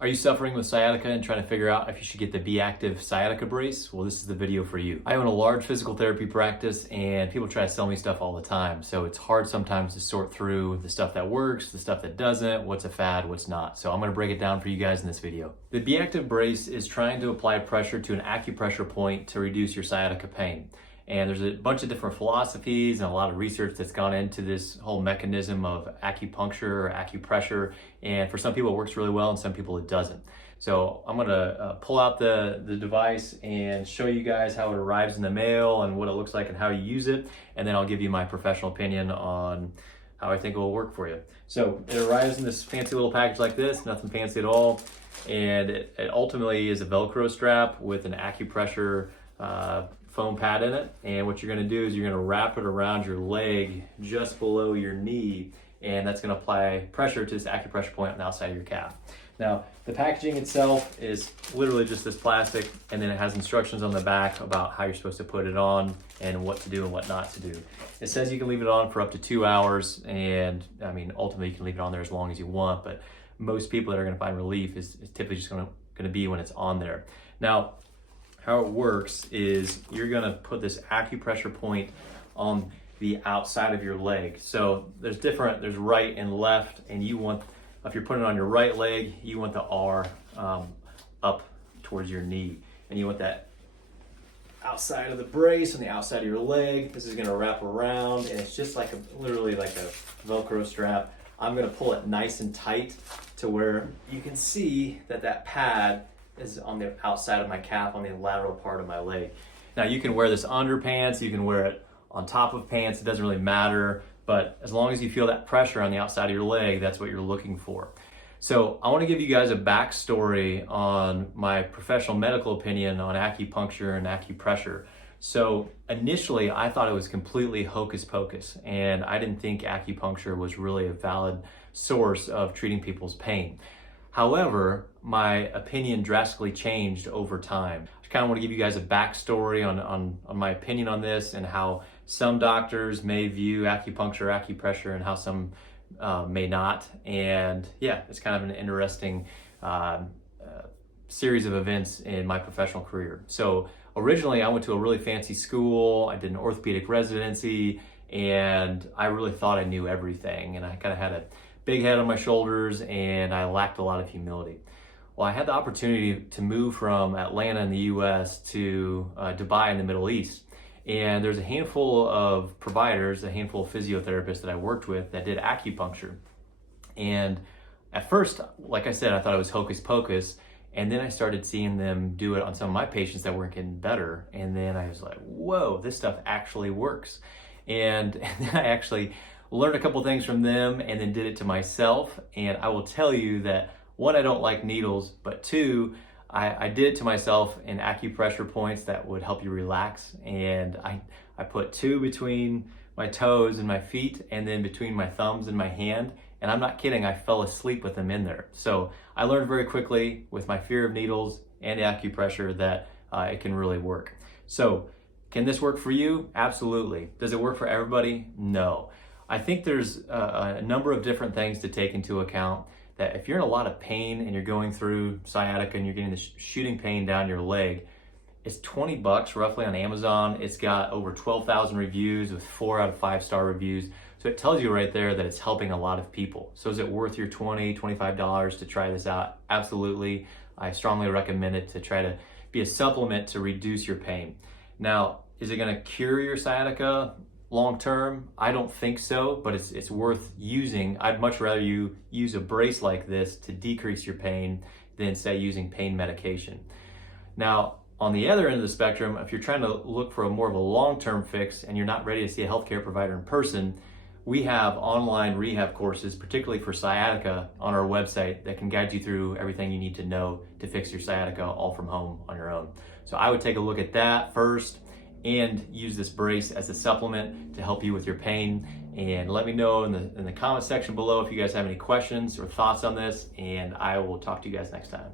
Are you suffering with sciatica and trying to figure out if you should get the Beactive Sciatica Brace? Well, this is the video for you. I own a large physical therapy practice and people try to sell me stuff all the time. So it's hard sometimes to sort through the stuff that works, the stuff that doesn't, what's a fad, what's not. So I'm gonna break it down for you guys in this video. The Beactive Brace is trying to apply pressure to an acupressure point to reduce your sciatica pain. And there's a bunch of different philosophies and a lot of research that's gone into this whole mechanism of acupuncture or acupressure. And for some people it works really well and some people it doesn't. So I'm gonna pull out the device and show you guys how it arrives in the mail and what it looks like and how you use it. And then I'll give you my professional opinion on how I think it will work for you. So it arrives in this fancy little package like this, nothing fancy at all. And it ultimately is a Velcro strap with an acupressure foam pad in it, and what you're going to do is you're going to wrap it around your leg just below your knee, and that's going to apply pressure to this acupressure point on the outside of your calf. Now the packaging itself is literally just this plastic, and then it has instructions on the back about how you're supposed to put it on and what to do and what not to do. It says you can leave it on for up to 2 hours, and I mean ultimately you can leave it on there as long as you want, but most people that are going to find relief is typically just going to be when it's on there. Now how it works is you're gonna put this acupressure point on the outside of your leg. So there's right and left, and you want, if you're putting it on your right leg, you want the R up towards your knee. And you want that outside of the brace on the outside of your leg. This is gonna wrap around, and it's just like literally like a Velcro strap. I'm gonna pull it nice and tight to where you can see that pad is on the outside of my calf, on the lateral part of my leg. Now you can wear this under pants, you can wear it on top of pants, it doesn't really matter, but as long as you feel that pressure on the outside of your leg, that's what you're looking for. So I want to give you guys a backstory on my professional medical opinion on acupuncture and acupressure. So initially I thought it was completely hocus pocus, and I didn't think acupuncture was really a valid source of treating people's pain. However, my opinion drastically changed over time. I kind of want to give you guys a backstory on my opinion on this and how some doctors may view acupuncture, acupressure, and how some may not. And yeah, it's kind of an interesting series of events in my professional career. So originally I went to a really fancy school, I did an orthopedic residency, and I really thought I knew everything, and I kind of had a big head on my shoulders, and I lacked a lot of humility. Well, I had the opportunity to move from Atlanta in the US to Dubai in the Middle East. And there's a handful of providers, a handful of physiotherapists that I worked with that did acupuncture. And at first, like I said, I thought it was hocus pocus. And then I started seeing them do it on some of my patients that weren't getting better. And then I was like, whoa, this stuff actually works. And then I actually learned a couple things from them and then did it to myself. And I will tell you that one, I don't like needles, but two, I did it to myself in acupressure points that would help you relax. And I put 2 between my toes and my feet, and then between my thumbs and my hand. And I'm not kidding, I fell asleep with them in there. So I learned very quickly with my fear of needles and acupressure that it can really work. So can this work for you? Absolutely. Does it work for everybody? No. I think there's a number of different things to take into account. That if you're in a lot of pain and you're going through sciatica and you're getting this shooting pain down your leg, it's $20 roughly on Amazon. It's got over 12,000 reviews with 4 out of 5 star reviews. So it tells you right there that it's helping a lot of people. So is it worth your $20, $25 to try this out? Absolutely. I strongly recommend it to try to be a supplement to reduce your pain. Now, is it gonna cure your sciatica long term? I don't think so, but it's worth using. I'd much rather you use a brace like this to decrease your pain than say using pain medication. Now, on the other end of the spectrum, if you're trying to look for more of a long-term fix and you're not ready to see a healthcare provider in person, we have online rehab courses, particularly for sciatica, on our website that can guide you through everything you need to know to fix your sciatica all from home on your own. So I would take a look at that first and use this brace as a supplement to help you with your pain. And let me know in the comment section below if you guys have any questions or thoughts on this, and I will talk to you guys next time.